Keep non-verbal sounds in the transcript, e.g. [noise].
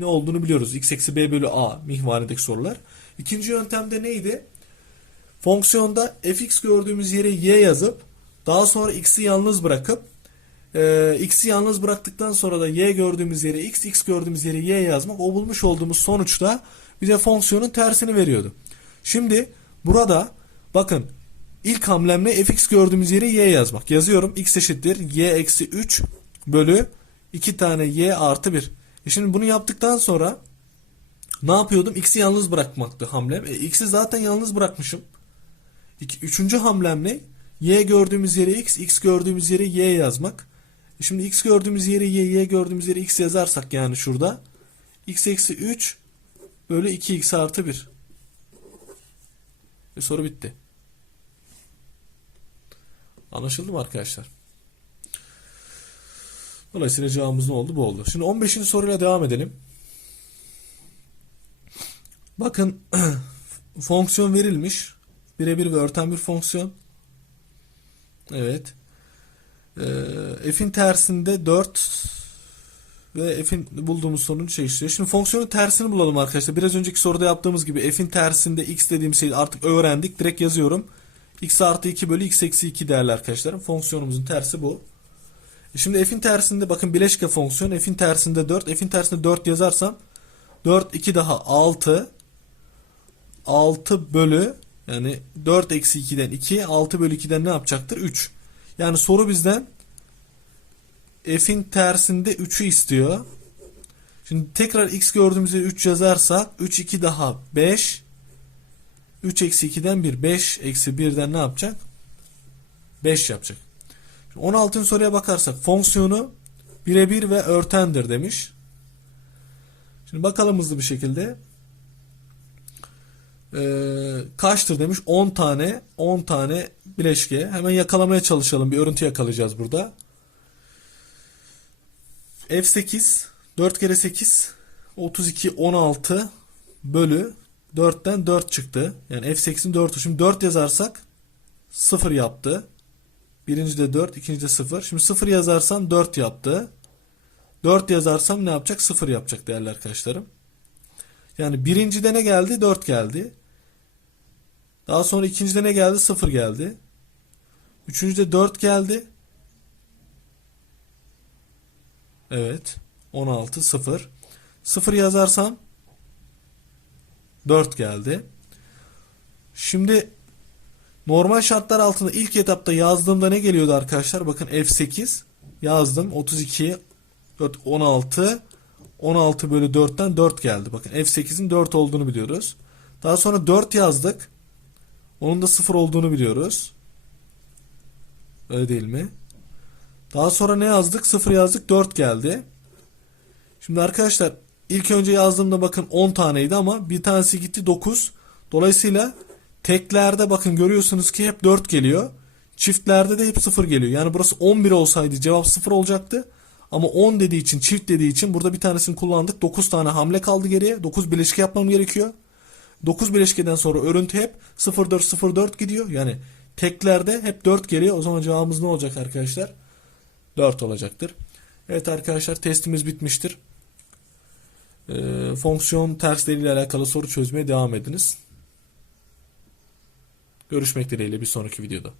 ne olduğunu biliyoruz. x eksi b bölü a mihvanedeki sorular. İkinci yöntemde neydi? Fonksiyonda fx gördüğümüz yere y yazıp daha sonra x'i yalnız bırakıp e, x'i yalnız bıraktıktan sonra da y gördüğümüz yere x, x gördüğümüz yere y yazmak o bulmuş olduğumuz sonuçta bize fonksiyonun tersini veriyordu. Şimdi burada bakın ilk hamlemle fx gördüğümüz yere y yazmak. Yazıyorum x eşittir y eksi 3 bölü 2 tane y artı 1. E şimdi bunu yaptıktan sonra ne yapıyordum? X'i yalnız bırakmaktı hamlem. E, X'i zaten yalnız bırakmışım. İki, üçüncü hamlem ne? Y gördüğümüz yere X, X gördüğümüz yere Y yazmak. E şimdi X gördüğümüz yere Y, Y gördüğümüz yere X yazarsak yani şurada. X eksi 3 bölü 2X artı 1. Ve soru bitti. Anlaşıldı mı arkadaşlar? Dolayısıyla cevabımız ne oldu? Bu oldu. Şimdi 15. soruyla devam edelim. Bakın [clears throat] fonksiyon verilmiş. Birebir ve örten bir fonksiyon. Evet. Ee, f'in tersinde 4 ve f'in bulduğumuz sonuç şey. Şimdi fonksiyonun tersini bulalım arkadaşlar. Biraz önceki soruda yaptığımız gibi f'in tersinde x dediğim şeyi artık öğrendik. Direkt yazıyorum. x artı 2 bölü x eksi 2 değerli arkadaşlarım. Fonksiyonumuzun tersi bu. E Şimdi f'in tersinde bakın bileşke fonksiyon f'in tersinde 4. F'in tersinde 4 yazarsam 4 2 daha 6 6 bölü yani 4 eksi 2'den 2 6 bölü 2'den ne yapacaktır? 3. Yani soru bizden f'in tersinde 3'ü istiyor. Şimdi tekrar x gördüğümüzde 3 yazarsak 3 2 daha 5 3 eksi 2'den 1 5 eksi 1'den ne yapacak? 5 yapacak. 16. soruya bakarsak fonksiyonu birebir ve örtendir demiş. Şimdi bakalım hızlı bir şekilde. Ee, kaçtır demiş? 10 tane 10 tane bileşke. Hemen yakalamaya çalışalım. Bir örüntü yakalayacağız burada. F8 4 kere 8 32 16 bölü 4'ten 4 çıktı. Yani F8'in 4'ü. Şimdi 4 yazarsak 0 yaptı. Birinci de 4, ikinci de 0. Şimdi 0 yazarsam 4 yaptı. 4 yazarsam ne yapacak? 0 yapacak değerli arkadaşlarım. Yani birincide ne geldi? 4 geldi. Daha sonra ikincide ne geldi? 0 geldi. Üçüncüde 4 geldi. Evet. 16, 0. 0 yazarsam 4 geldi. Şimdi normal şartlar altında ilk etapta yazdığımda ne geliyordu arkadaşlar? Bakın F8 yazdım. 32, 4, 16, 16 bölü 4'ten 4 geldi. Bakın F8'in 4 olduğunu biliyoruz. Daha sonra 4 yazdık. Onun da 0 olduğunu biliyoruz. Öyle değil mi? Daha sonra ne yazdık? 0 yazdık 4 geldi. Şimdi arkadaşlar ilk önce yazdığımda bakın 10 taneydi ama bir tanesi gitti 9. Dolayısıyla teklerde bakın görüyorsunuz ki hep 4 geliyor. Çiftlerde de hep 0 geliyor. Yani burası 11 olsaydı cevap 0 olacaktı. Ama 10 dediği için çift dediği için burada bir tanesini kullandık. 9 tane hamle kaldı geriye. 9 bileşke yapmam gerekiyor. 9 bileşkeden sonra örüntü hep 0404 gidiyor. Yani teklerde hep 4 geliyor. O zaman cevabımız ne olacak arkadaşlar? 4 olacaktır. Evet arkadaşlar testimiz bitmiştir. Ee, fonksiyon tersleriyle alakalı soru çözmeye devam ediniz. Görüşmek dileğiyle bir sonraki videoda.